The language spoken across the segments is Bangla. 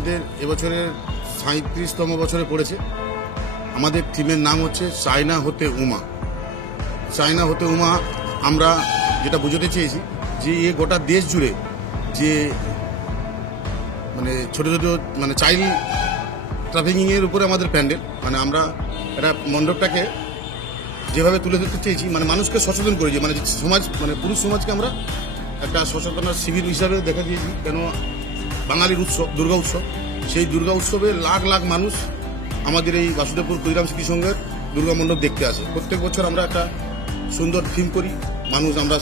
আমাদের এবছরের 37তম বছরে পড়েছে। আমাদের থিমের নাম হচ্ছে চায়না হতে উমা। চায়না হতে উমা আমরা যেটা বুঝতে চেয়েছি যে গোটা দেশ জুড়ে যে মানে ছোট ছোট মানে চাইল্ড ট্রাফিকিংয়ের উপরে আমাদের প্যান্ডেল, মানে আমরা এটা মণ্ডপটাকে যেভাবে তুলে ধরতে চেয়েছি, মানে মানুষকে সচেতন করেছি, মানে সমাজ মানে পুরুষ সমাজকে আমরা একটা সচেতনতার শিবির হিসাবে দেখা দিয়েছি। কেন বাঙালির উৎসব দুর্গা উৎসব, সেই দুর্গা উৎসবে লাখ লাখ মানুষ আমাদের এই বাসুদেবপুর ক্ষুদিরাম স্মৃতি সংঘের দুর্গা মণ্ডপ দেখতে আসে। প্রত্যেক বছর আমরা একটা সুন্দর থিম করি, মানুষ আমরা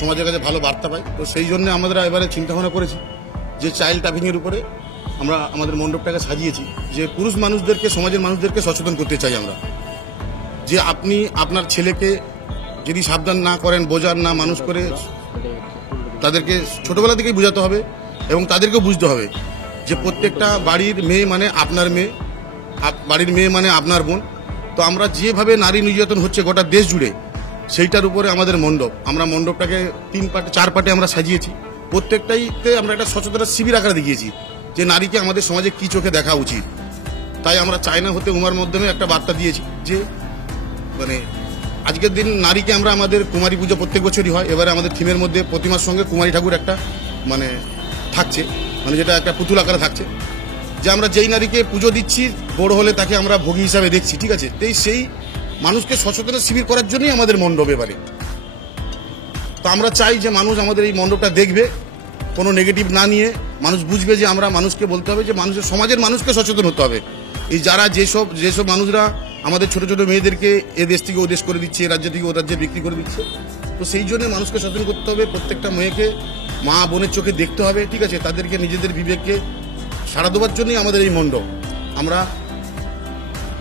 সমাজের কাছে ভালো বার্তা পাই। তো সেই জন্য আমরা এবারে চিন্তাভাবনা করেছি যে চাইল্ড ট্রাফিকিংয়ের উপরে আমরা আমাদের মণ্ডপটাকে সাজিয়েছি, যে পুরুষ মানুষদেরকে সমাজের মানুষদেরকে সচেতন করতে চাই আমরা, যে আপনি আপনার ছেলেকে যদি সাবধান না করেন, বোঝান না, মানুষ করে তাদেরকে ছোটবেলা থেকেই বোঝাতে হবে এবং তাদেরকেও বুঝতে হবে যে প্রত্যেকটা বাড়ির মেয়ে মানে আপনার মেয়ে, বাড়ির মেয়ে মানে আপনার বোন। তো আমরা যেভাবে নারী নির্যাতন হচ্ছে গোটা দেশ জুড়ে, সেইটার উপরে আমাদের মণ্ডপ, আমরা মণ্ডপটাকে 4 পার্টে আমরা সাজিয়েছি। প্রত্যেকটাইতে আমরা একটা সচেতনতা শিবির আকারে দেখিয়েছি যে নারীকে আমাদের সমাজে কি চোখে দেখা উচিত। তাই আমরা চায়না হতে উমার মাধ্যমে একটা বার্তা দিয়েছি যে মানে আজকের দিন নারীকে আমরা আমাদের কুমারী পুজো প্রত্যেক বছরই হয়, এবারে আমাদের থিমের মধ্যে প্রতিমার সঙ্গে কুমারী ঠাকুর একটা মানে থাকছে, মানে যেটা একটা পুতুল আকারে থাকছে, যে আমরা যেই নারীকে পুজো দিচ্ছি বড় হলে তাকে আমরা ভোগী হিসাবে দেখছি, ঠিক আছে। তাই সেই মানুষকে সচেতনতা শিবির করার জন্যই আমাদের মণ্ডপ এবারে। তো আমরা চাই যে মানুষ আমাদের এই মণ্ডপটা দেখবে, কোনো নেগেটিভ না নিয়ে মানুষ বুঝবে যে আমরা মানুষকে বলতে হবে যে মানুষের সমাজের মানুষকে সচেতন হতে হবে। এই যারা যেসব মানুষরা আমাদের ছোট ছোট মেয়েদেরকে এ দেশ থেকে ও দেশ করে দিচ্ছে, এ রাজ্য থেকে ও রাজ্যে বিক্রি করে দিচ্ছে, তো সেই জন্য মানুষকে সচেতন করতে হবে। প্রত্যেকটা মেয়েকে মা বোনের চোখে দেখতে হবে, ঠিক আছে। তাদেরকে নিজেদের বিবেককে সাড়া দেওয়ার জন্যই আমাদের এই মণ্ডপ। আমরা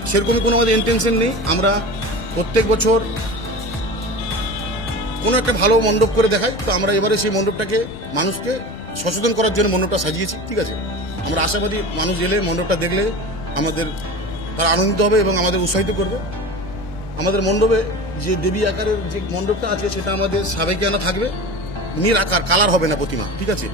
সেরকমই কোনো আমাদের ইন্টেনশন নেই, আমরা প্রত্যেক বছর কোনো একটা ভালো মণ্ডপ করে দেখাই। তো আমরা এবারে সেই মণ্ডপটাকে মানুষকে সচেতন করার জন্য মণ্ডপটা সাজিয়েছি, ঠিক আছে। আমরা আশাবাদী মানুষ এলে মণ্ডপটা দেখলে আমাদের তারা আনন্দিত হবে এবং আমাদের উৎসাহিত করবে। আমাদের মণ্ডপে যে দেবী আকারের যে মণ্ডপটা আছে সেটা আমাদের সাবেকিয়ানা থাকবে, নীল আকার, কালার হবে না প্রতিমা, ঠিক আছে।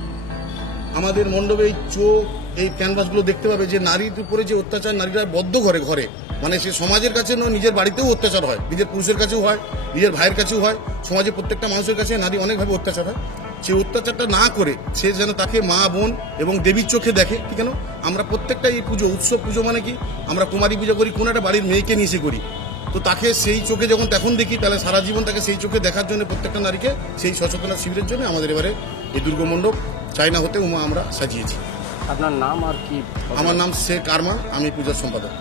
আমাদের মণ্ডপে এই চোখ, এই ক্যানভাসগুলো দেখতে পাবে যে নারীর উপরে যে অত্যাচার, নারীরা বদ্ধ ঘরে ঘরে, মানে সে সমাজের কাছে নয়, নিজের বাড়িতেও অত্যাচার হয়, নিজের পুরুষের কাছেও হয়, নিজের ভাইয়ের কাছেও হয়, সমাজের প্রত্যেকটা মানুষের কাছে নারী অনেকভাবে অত্যাচার হয়। সেই অত্যাচারটা না করে সে যেন তাকে মা বোন এবং দেবীর চোখে দেখে। ঠিক কেন আমরা প্রত্যেকটা এই পুজো উৎসব, পুজো মানে কি আমরা কুমারী পুজো করি, কোন একটা বাড়ির মেয়েকে নিয়ে এসে করি, তো তাকে সেই চোখে যখন তখন দেখি, তাহলে সারা জীবন তাকে সেই চোখে দেখার জন্য প্রত্যেকটা নারীকে সেই সচেতনতা শিবিরের জন্য আমাদের এবারে এই দুর্গা মণ্ডপ চায়না হতে উমা আমরা সাজিয়েছি। আপনার নাম আর কি? আমার নাম শেখ আরমান, আমি পূজার সম্পাদক।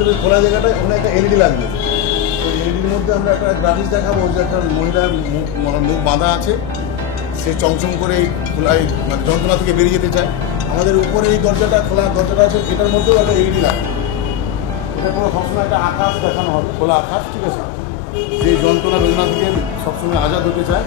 আমাদের ওই খোলা জায়গাটায় ওখানে একটা এলইডি লাগবে। তো এলইডির মধ্যে আমরা একটা গ্রাফিক্স দেখাবো যে একটা মহিলার মুখ বাঁধা আছে, সে চমচম করে এই খোলা মানে যন্ত্রণা থেকে বেরিয়ে যেতে চায়। আমাদের উপরে এই দরজাটা খোলা দরজাটা আছে, এটার মধ্যেও একটা এলইডি লাগবে। এটা পুরো সবসময় একটা আকাশ দেখানো হবে, খোলা আকাশ, ঠিক আছে। যে যন্ত্রণা বেদনা থেকে সবসময় আজাদ হতে চায়